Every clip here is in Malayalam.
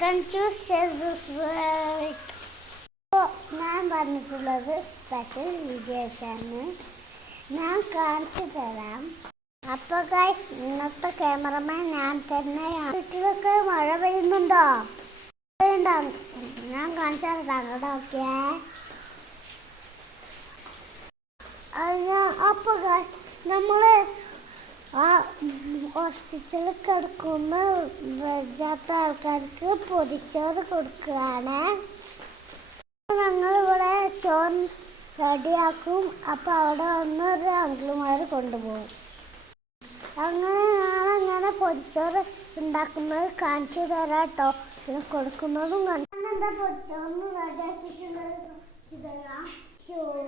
വെൽക്കം ടു ഞാൻ പറഞ്ഞിട്ടുള്ളത് സ്പെഷ്യൽ വീഡിയോ ആണ്. ഞാൻ കാണിച്ചു തരാം. അപ്പോൾ ഗൈസ്, ഇന്നത്തെ ക്യാമറമാൻ ഞാൻ തന്നെയാണ്. വീട്ടിലൊക്കെ മഴ പെയ്യുന്നുണ്ടോ? ഞാൻ കാണിച്ചു തരാം. ഓക്കെ. അപ്പോൾ ഗൈസ്, നമ്മൾ ഹോസ്പിറ്റലിൽ കിടക്കുന്ന വയ്യാത്ത ആൾക്കാർക്ക് പൊതിച്ചോറ് കൊടുക്കുകയാണ്. ഞങ്ങളിവിടെ ചോറ് റെഡിയാക്കും. അപ്പോൾ അവിടെ വന്ന് ഒരു അങ്കിളുമാർ കൊണ്ടുപോകും. അങ്ങനെ പൊതിച്ചോറ് ഉണ്ടാക്കുന്നത് കാണിച്ചു തരാം കേട്ടോ. പിന്നെ കൊടുക്കുന്നതും എന്താ പൊതിച്ചോറിന് റെഡിയാക്കിയിട്ടുള്ളത്? ചോറ്,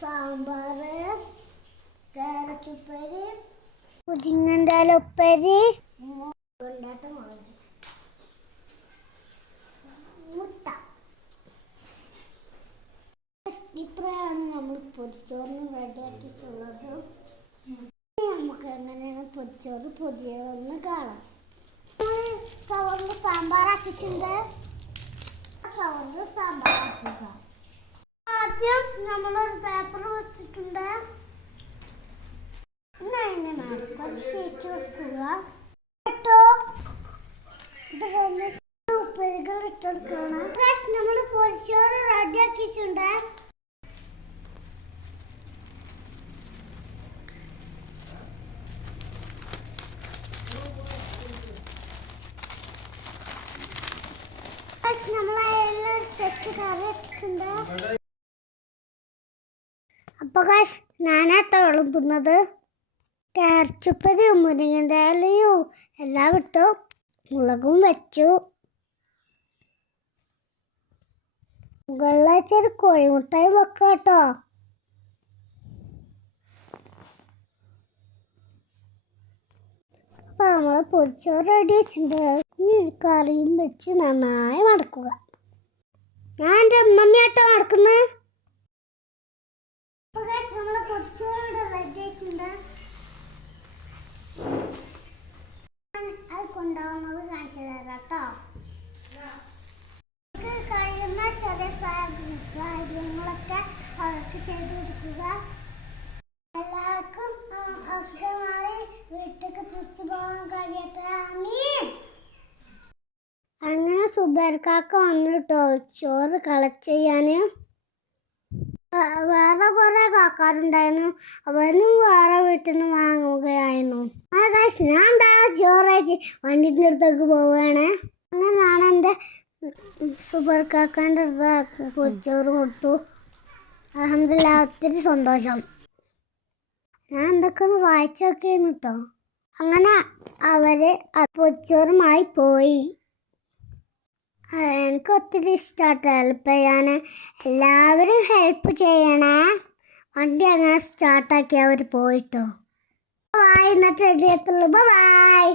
സാമ്പാറ്, കാരറ്റുപ്പേരി, മുരിങ്ങൻ്റെ ഇല ഉപ്പേരി, മുട്ട. ഇത്രയാണ് നമ്മൾ പൊതിച്ചോറിന് റെഡിയാക്കിയിട്ടുള്ളത്. നമുക്ക് എങ്ങനെയാണ് പൊതിച്ചോറ് പൊതിയണമെന്ന് കാണാം. കവറിൽ സാമ്പാറാക്കിയിട്ടുണ്ട്. കവറിൽ സാമ്പാറാക്കുക. ആദ്യം നമ്മളൊരു പേപ്പർ വെച്ചിട്ടുണ്ട്. ഷീറ്റ് വെക്കുക. ഇത് കഴിഞ്ഞിട്ട് ഉപ്പേരികൾ ഇട്ടെടുക്കണം. നമ്മൾ പൊതിച്ചോറ് റെഡിയാക്കിയിട്ടുണ്ട്. നമ്മളെല്ലാം സെറ്റ് കറി വെച്ചിട്ടുണ്ട്. അപ്പോൾ ഗൈസ്, ഞാനാട്ടോ വിളമ്പുന്നത്. കാരറ്റുപ്പരിയും മുരിങ്ങൻ്റെ ഇലയും എല്ലാം ഇട്ടു. മുളകും വെച്ചു. മുകളിൽ കോഴിമുട്ടയും വെക്കാം കേട്ടോ. അപ്പോൾ നമ്മൾ പൊതിച്ചോറ് റെഡി വെച്ചിട്ടുണ്ട്. കറിയും വെച്ച് നന്നായി മടക്കുക. ഞാൻ എൻ്റെ അമ്മമ്മയാട്ടോ മടക്കുന്നത്. നമ്മളെ പൊതിച്ചോറ് റെഡി ആയിട്ടുണ്ട്. അത് കൊണ്ടുപോകുന്നത് കാണിച്ചു തരാം കേട്ടോ. കഴിയുന്ന ചെറിയ സാഹചര്യങ്ങളൊക്കെ അവർക്ക് ചെയ്തു കൊടുക്കുക. എല്ലാവർക്കും അസുഖമായി വീട്ടിലേക്ക് തിരിച്ചു പോകാൻ കഴിയട്ടെ. അങ്ങനെ സുബേർക്കാക്ക വന്നിട്ടോ ചോറ് കളക്ട് ചെയ്യാൻ. വേറെ കുറേ കാക്കാരുണ്ടായിരുന്നു. അവനും വേറെ വീട്ടിൽ നിന്ന് വാങ്ങുകയായിരുന്നു. ഞാൻ എന്താ ചോറേച്ച് വണ്ടിൻ്റെ അടുത്തേക്ക് പോവുകയാണ്. അങ്ങനെ ഞാൻ എൻ്റെ സുബേർക്കാക്കാൻ്റെ അടുത്ത് പൊതിച്ചോറ് കൊടുത്തു. അൽഹംദുലില്ലാഹ്, ഒത്തിരി സന്തോഷം. ഞാൻ എന്തൊക്കെ ഒന്ന് വായിച്ചൊക്കെയായിരുന്നു കേട്ടോ. അങ്ങനെ അവർ പൊതിച്ചോറുമായി പോയി. എനിക്ക് ഒത്തിരി ഇഷ്ടമായിട്ട് ഹെൽപ്പ് ചെയ്യാൻ. എല്ലാവരും ഹെൽപ്പ് ചെയ്യണേ. വണ്ടി അങ്ങനെ സ്റ്റാർട്ടാക്കി അവർ പോയിട്ടോ. ബൈ. ഇന്നത്തെ ബൈ.